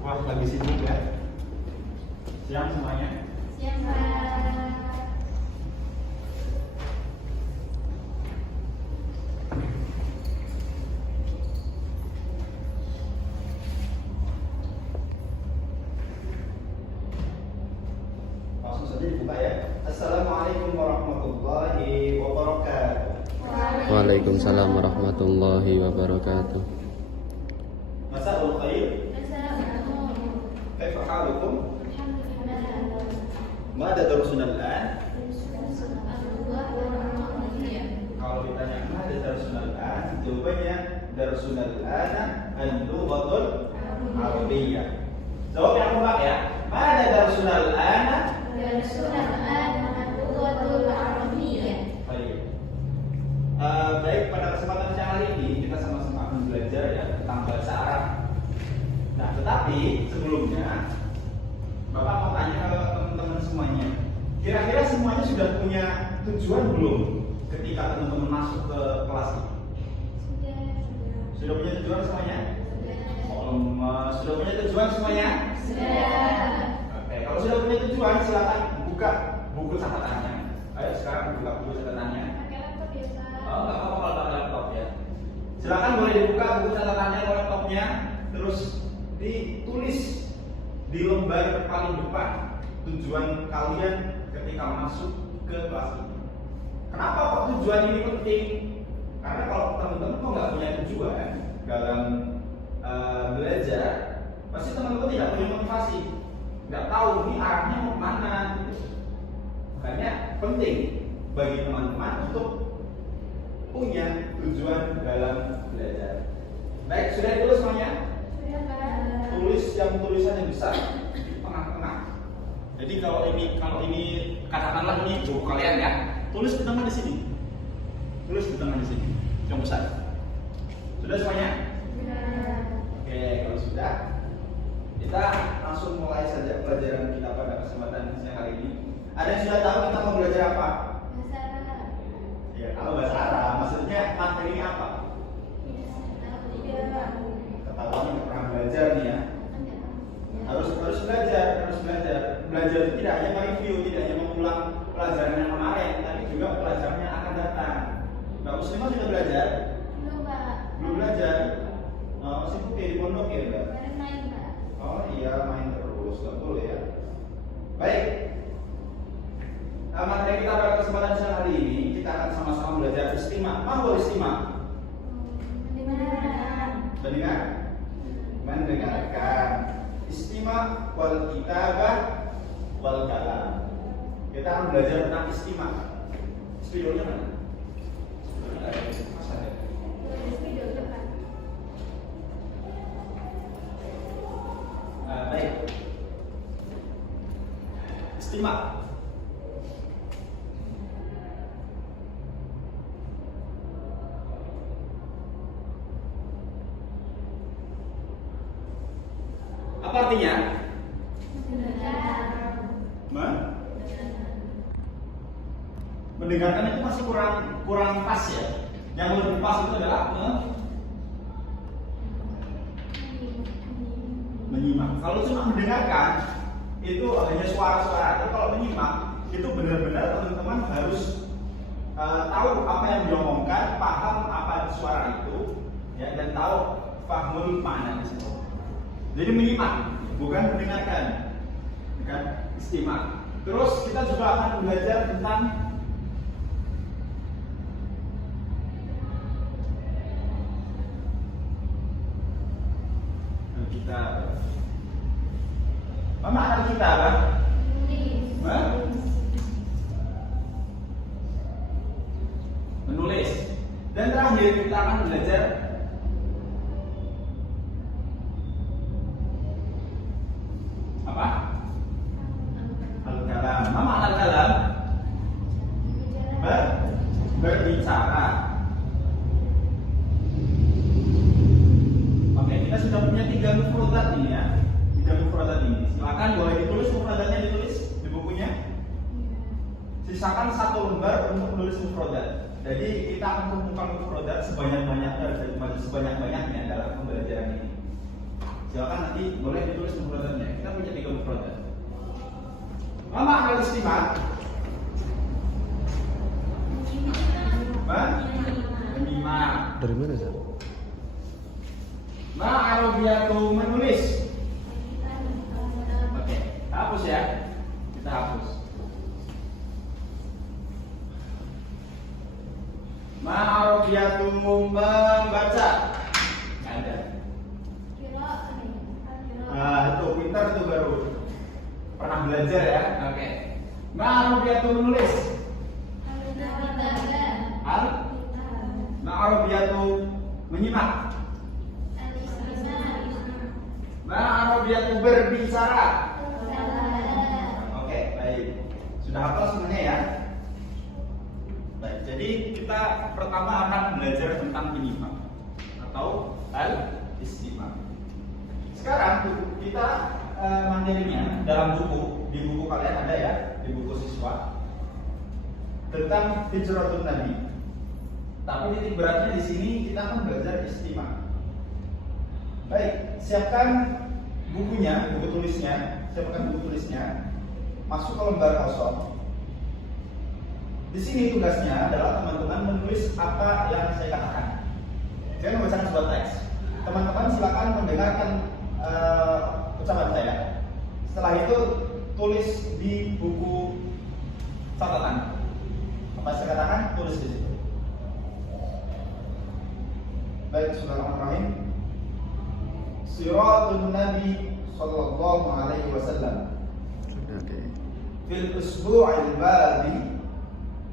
Wah, lagi sibuk ya. Siang semuanya. Siang, Pak. Langsung saja dibuka ya. Assalamualaikum warahmatullahi wabarakatuh. Waalaikumsalam warahmatullahi wabarakatuh. Masa'ul khair. Assalamualaikum. Kaifa halukum? Alhamdulillah. Mada darusuna al-an? Alhamdulillah. Kalau ditanya mada darusuna al-an, jawabannya darusuna al-ana al-lughatul arabiyyah. Jawab yang lengkap ya. Mada darusuna al-ana? Baik, pada kesempatan siang hari ini kita sama-sama akan belajar ya tentang bahasa Arab. Nah, tetapi sebelumnya Bapak mau tanya ke teman-teman semuanya. Kira-kira semuanya sudah punya tujuan belum ketika teman-teman masuk ke kelas ini? Sudah punya tujuan semuanya? Sudah punya tujuan semuanya? Oke, kalau sudah punya tujuan silakan buka buku catatannya. Ayo sekarang buka buku catatannya. Oh, nggak apa-apa kalau pakai laptop ya. Silakan boleh dibuka buku catatannya atau laptopnya, terus ditulis di lembar paling depan tujuan kalian ketika masuk ke kelas ini. Kenapa kok tujuan ini penting? Karena kalau teman-teman kok nggak punya tujuan dalam belajar, pasti teman-teman tidak punya motivasi, nggak tahu ini arahnya mau kemana. Gitu. Makanya penting bagi teman-teman untuk punya tujuan dalam belajar. Baik, sudah ditulis semuanya? Tulis yang tulisannya besar di tengah-tengah. Jadi kalau ini katakanlah ini buku kalian ya, tulis di tengah di sini. Tulis di tengah di sini, yang besar. Sudah semuanya? Oke, kalau sudah, kita langsung mulai saja pelajaran kita pada kesempatan siang hari ini. Ada yang sudah tahu kita mau belajar apa? Ya, kalau bahasa Arab, maksudnya materinya apa? Ketahuan nggak pernah belajar nih ya. Harus belajar. Belajar itu tidak hanya mereview, tidak hanya mengulang pelajaran yang kemarin, tapi juga pelajaran yang akan datang. Mbak Muslimah sudah belajar? Belum belajar. Masih putih di pondok ya, Mbak? Oh iya, main terus, nggak boleh ya. Baik. Materi kita pada kesempatan siang hari ini kita akan sama-sama belajar istima. Apa istima? Mendengarkan. Istima wal kitabah wal kalam. Kita akan belajar tentang istima. Spidolnya mana? Baik. Istima. Apa artinya? Mendengarkan itu masih kurang pas ya. Yang lebih pas itu adalah menyimak. Kalau cuma mendengarkan itu hanya suara-suara. Tapi kalau menyimak itu benar-benar teman-teman harus tahu apa yang diomongkan, paham apa suara itu, ya, dan tahu paham makna di situ. Jadi menyimak, bukan mendengarkan, bukan istimak. Terus kita juga akan belajar tentang Alkitab. Apa makna Alkitab? Menulis. Dan terakhir kita akan belajar apa? Al-kalam. Apa makna al-kalam? Berbicara. Oke, kita sudah punya 3 mufradat ini ya. 3 mufradat ini. Silakan boleh ditulis mufradatnya, ditulis di bukunya. Sisakan 1 lembar untuk menulis mufradat. Jadi kita akan kumpulkan mufradat sebanyak-banyaknya dalam pembelajaran ini. Silakan nanti boleh ditulis mufradatnya. Kita punya 3 mufradat. Ma makna istimak? Menyimak. Dari mana sih? Ma arabiyatu menulis. Oke, hapus ya. Kita hapus. Ma arabiyatu membaca. Nggak ada. Nah, itu pintar itu baru. Pernah belajar ya? Oke. Ma arabiyatu menulis. Al Ma arabiyatu menyimak. Ma arabiyatu berbicara. Oke, baik. Sudah hafal semuanya ya? Baik, jadi kita pertama akan belajar tentang penyimak atau al-istimak. Sekarang kita materinya dalam buku, di buku kalian ada ya, di buku siswa tentang hijratun Nabi. Tapi titik beratnya di sini kita akan belajar istimak. Baik, siapkan bukunya, buku tulisnya, siapkan buku tulisnya, masuk ke lembar kosong. Di sini tugasnya adalah teman-teman menulis apa yang saya katakan. Saya membacakan sebuah teks. Teman-teman silakan mendengarkan ucapan saya. Setelah itu tulis di buku catatan. Apa saya katakan, tulis di situ. Baik, bismillahirrahmanirrahim. Siratun Nabi sallallahu alaihi wasallam. Fil usbu'il madi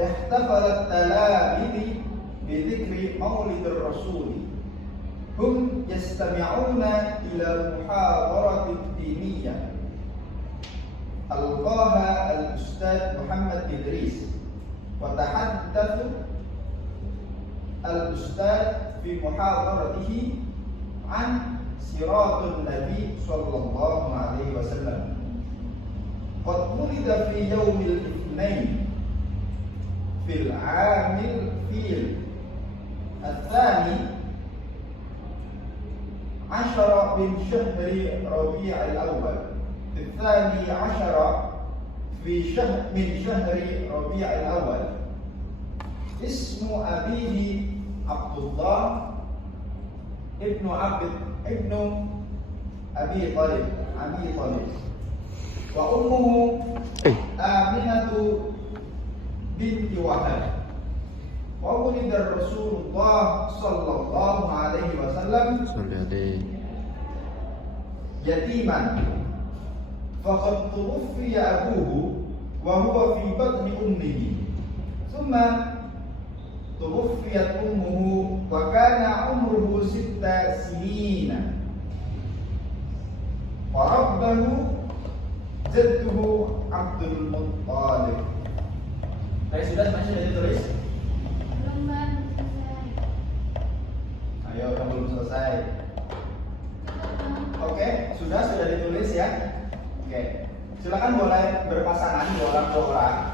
ihtafalat talabidi bi dzikri maulidir rasul. Hum yastami'una ila muhadaratin diniyah. Alqaha al-ustadz Muhammad Idris wa tahaddatsu al-ustadz fi muhadaratihi an siratun Nabi sallallahu alaihi wasallam. Qad wulida fi yaumil itsnain fil 'amil fil الثاني عشر من شهر ربيع الأول الثاني عشر من شهر ربيع الأول. اسم أبيه عبد الله ابن أبي طالب وأمه آمنة بنت وهب. وولد رسول الله صلى الله عليه وسلم يتيما فقد توفي أبوه وهو في بطن أمه ثم توفيت أمه وكان عمره 6 سنين وربه جده عبد المطلب. Tadi sudah ditulis? Ayo, kamu belum selesai. Oke, sudah ditulis ya. Oke, silakan boleh berpasangan 2 orang.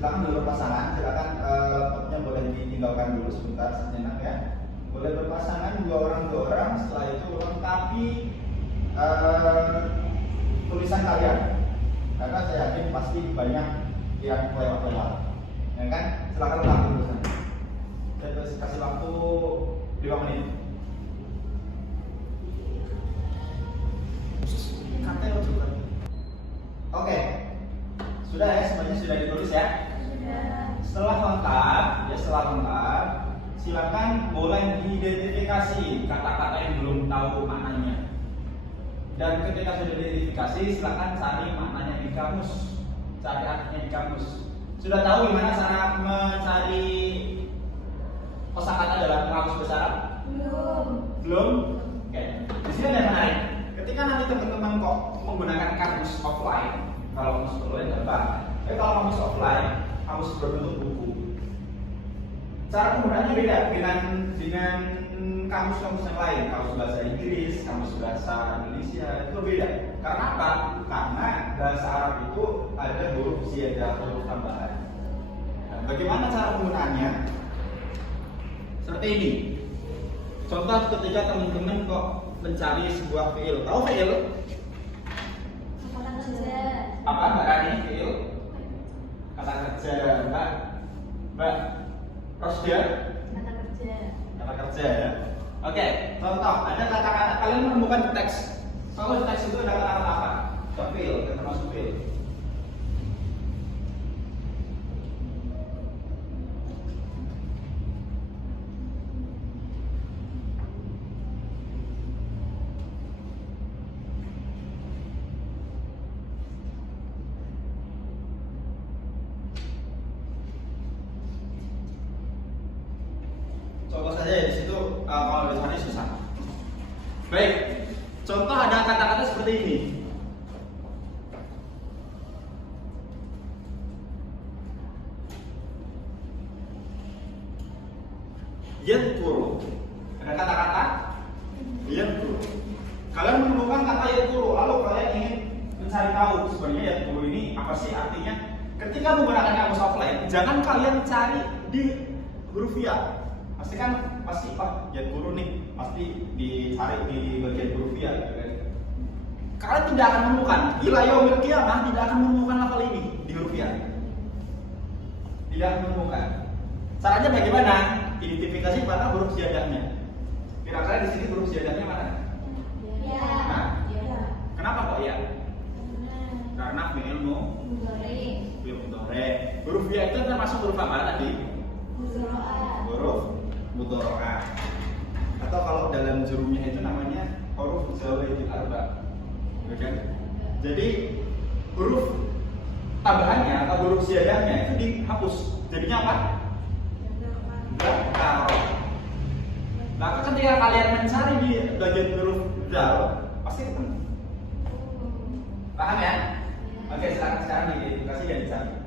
Silakan dulu berpasangan. Silakan laptopnya boleh ditinggalkan dulu sebentar sejenak ya. Boleh berpasangan 2 orang. Setelah itu lengkapi tulisan kalian. Karena saya yakin pasti banyak yang kelewat. Ya kan? Silakan lengkapi tulisannya. Saya kasih waktu 5 menit. Oke, sudah ya, semuanya sudah ditulis ya. Setelah lengkap, silakan boleh diidentifikasi kata-kata yang belum tahu maknanya. Dan ketika sudah diidentifikasi, silakan cari maknanya di kamus, cari artinya di kamus. Sudah tahu gimana cara mencari kosakata dalam kamus bahasa Arab? Belum? Oke. Di sini ada yang menarik. Ketika nanti teman-teman kok menggunakan kamus offline, kalau kamus online gampang. Tapi kalau kamus offline, kamus berbentuk buku. Cara penggunaannya beda dengan kamus-kamus yang lain. Kamus bahasa Inggris, kamus bahasa Indonesia itu beda. Karena apa? Karena bahasa Arab itu ada huruf ziyadah, huruf tambahan. Nah, bagaimana cara penggunaannya? Seperti ini. Contoh ketika teman-teman kok mencari sebuah fiil. Tahu fiil? Kata kerja. Apa Mbak Rani? Fiil? Kata kerja. Mbak Rosda? Kata kerja. Kata kerja ya. Oke, contoh ada kata-kata kalian menemukan di teks. Kalau di teks itu ada kata-kata apa? Fiil, yang termasuk fiil. Coba saja ya, di situ kalau dicari susah. Baik, contoh ada kata-kata seperti ini. Yadkuru. Ada kata-kata yadkuru. Kalian menemukan kata yadkuru, lalu kalian ingin mencari tahu sebenarnya yadkuru ini apa sih artinya. Ketika menggunakan kamus offline, jangan kalian cari di huruf ya. Pasti yadkuru nih, pasti dicari di bagian huruf ya. Kalian tidak akan menemukan, ila yaumil qiyamah tidak akan menemukan lafal ini di huruf ya. Tidak akan menemukan. Caranya bagaimana? Identifikasi pada huruf ziyadahnya. Kira-kira di sini huruf ziyadahnya mana? Ya. Hah? Ya. Kenapa kok ya? Karena fi'il mudhari. Huruf ya itu termasuk huruf apa tadi? Huruf mudhari'ah. Atau kalau dalam jurumnya itu namanya huruf zawaidul arba. Ya kan? Jadi huruf tambahannya atau huruf ziyadahnya itu dihapus. Jadinya apa? Dal. Maka ketika kalian mencari di bagian huruf dal, pasti ketemu. Paham ya? Oke, silakan sekarang diidentifikasi dan dicari.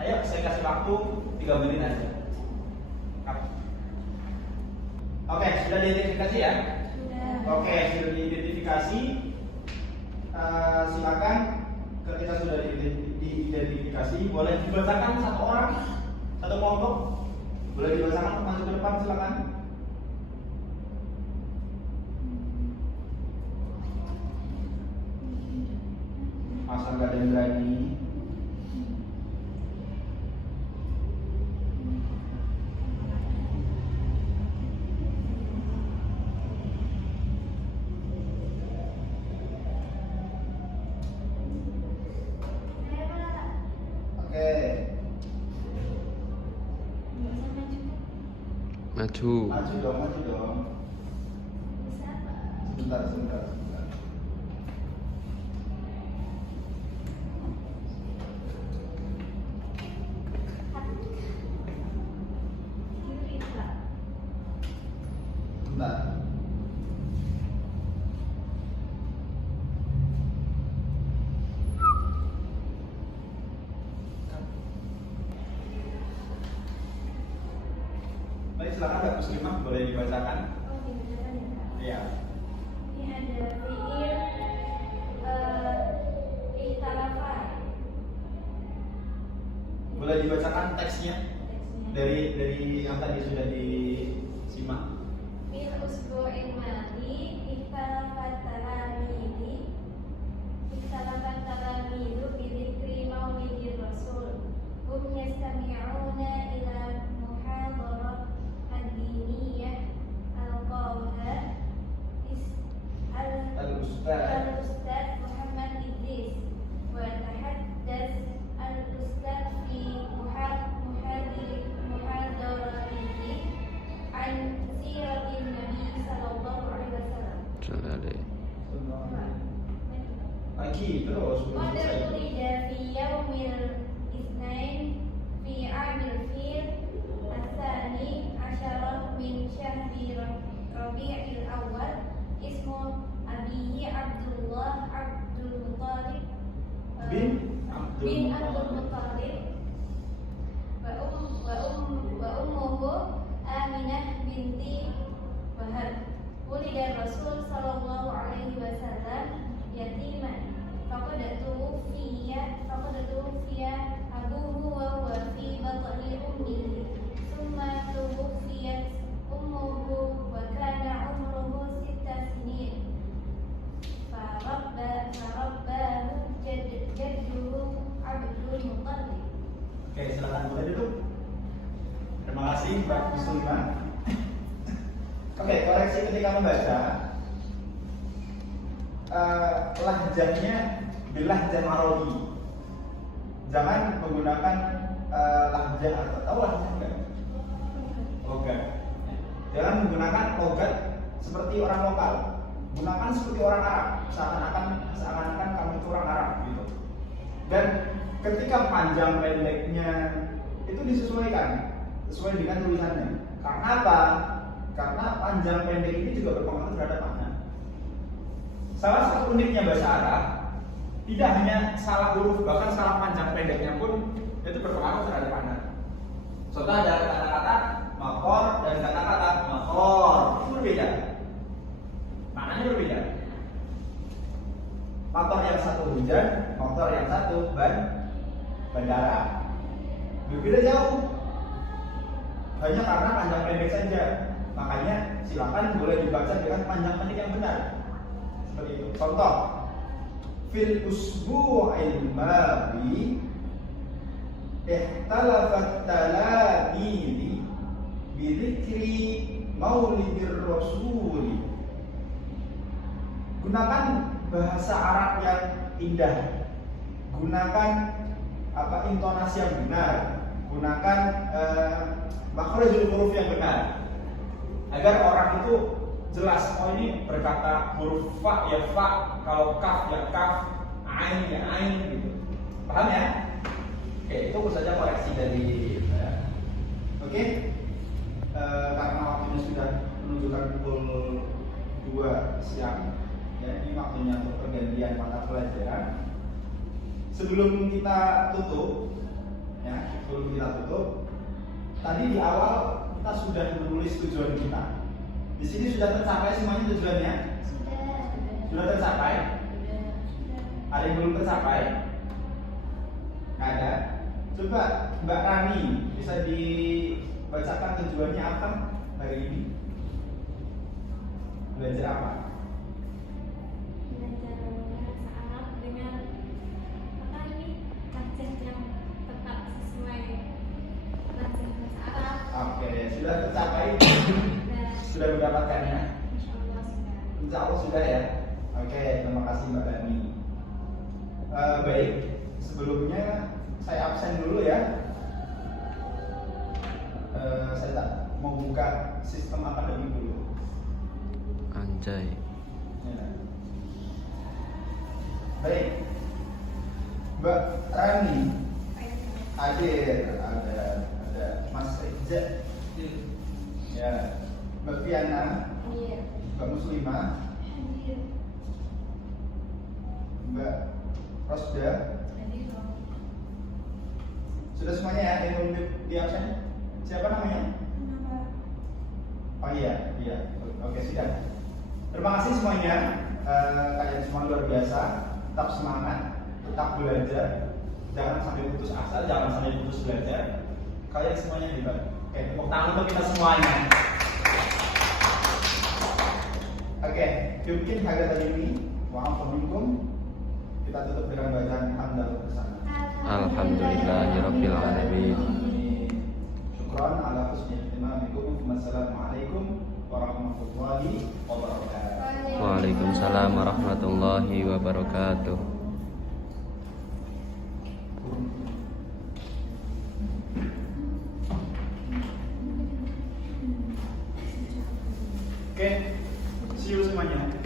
Ayo, saya kasih waktu 3 menit aja. Oke, sudah diidentifikasi ya? Sudah. Oke, sudah diidentifikasi. Silakan ketika sudah diidentifikasi, boleh dibacakan satu orang, satu kelompok. Boleh dibacakan maju ke depan, silakan. Masa nggak ada yang berani? Oke. Maju. Maju dong. Sebentar. Bentar. Baik, silakan Mbak Muslimah, boleh dibacakan. Iya. Ini ada fiil ikhtalafa. Boleh dibacakan teksnya dari yang tadi sudah disimak. Fil usbu'il madi ikhtalafa talamidu bi dzikri maulidir rasul. Hum yastami'una ila muhadarah ad-diniyah al-qawha al-ustad Muhammad Idris wa tahaddath al-ustad fi muhadaratihi an siratin nabi sallallahu alaihi wasallam. Lagi terus. Qad ulida fi yaumil itsnain fi amil fil asani asyara min syahri rabi'il awal ismu abihi Abdul Muttalib bin Abdul Muttalib wa ummuhu Aminah binti Wahab. Ulida Rasul sallallahu alaihi wasallam yatiman faqad tuwfiya abuhu wa huwa fi batni ummihi thumma tuwfiyat ummuhu ummuhu wa kana umruhu 6 sinin. Farabbahu jadduhu Abdul Muttalib. Oke, silakan boleh duduk. Terima kasih Mbak Muslimah. Oke, koreksi ketika membaca. Lahjahnya bilahjah Arabi. Jangan menggunakan lahjah atau tahu lahjah enggak? Logat. Jangan menggunakan logat seperti orang lokal. Gunakan seperti orang Arab. Seakan-akan kamu itu orang Arab gitu. Dan ketika panjang pendeknya itu disesuaikan sesuai dengan tulisannya. Karena apa? Karena panjang pendek ini juga berpengaruh terhadap makna. Salah satu uniknya bahasa Arab, tidak hanya salah huruf, bahkan salah panjang pendeknya pun itu berpengaruh terhadap makna. Contoh ada kata-kata makor dan kata-kata makor, itu berbeda. Maknanya berbeda. Motor yang satu hujan, motor yang satu bandara. Berbeda jauh. Hanya karena panjang pendek saja. Makanya silakan boleh dibaca dengan panjang pendek yang benar. Seperti itu. Contoh, fil usbu'il madhi ihtalafat talabili bi dzikri maulidir rasuli. Gunakan bahasa Arab yang indah. Gunakan intonasi yang benar. Gunakan makhrajul huruf yang benar. Agar orang itu jelas, oh ini berkata huruf fa ya fa, kalau kaf ya kaf, ain ya ain gitu. Paham ya? Oke, itu saja koreksi dari Oke. Karena waktunya sudah menunjukkan pukul 2 siang. Ya, ini waktunya untuk pergantian mata pelajaran. Sebelum kita tutup, tadi di awal kita sudah menulis tujuan kita. Di sini sudah tercapai semuanya tujuannya? Sudah tercapai? Ada yang belum tercapai? Nggak ada. Coba Mbak Rani bisa dibacakan tujuannya apa hari ini? Belajar apa? Belajar bahasa Arab dengan lahjah yang tetap sesuai lahjah bahasa Arab. Oke, sudah tercapai? Sudah mendapatkannya? Insya Allah sudah ya. Oke, terima kasih Mbak Rani. Baik, sebelumnya saya absen dulu ya. Saya tak mau buka sistem akademik dulu. Anjay. Ya. Baik, Mbak Rani, hadir, ada Mas Rizal, ya, Mbak Fiana, Mbak Muslimah, Mbak Rosda. Sudah semuanya ya yang belum di absen? Siapa namanya? Oh iya. Oke, sudah. Terima kasih semuanya. Kalian semua luar biasa. Tetap semangat, tetap belajar. Jangan sampai putus asa, jangan sampai putus belajar. Kalian semuanya hebat. Oke, tepuk tangan untuk kita semuanya. Oke, mungkin hari ini wa'afaminkum. Kita tutup dengan bacaan hamdalah bersama. Alhamdulillahirabbil alamin. Syukran ala husni ihtimamikum. Wassalamualaikum warahmatullahi wabarakatuh. Waalaikumsalam warahmatullahi wabarakatuh. Oke, see you semuanya.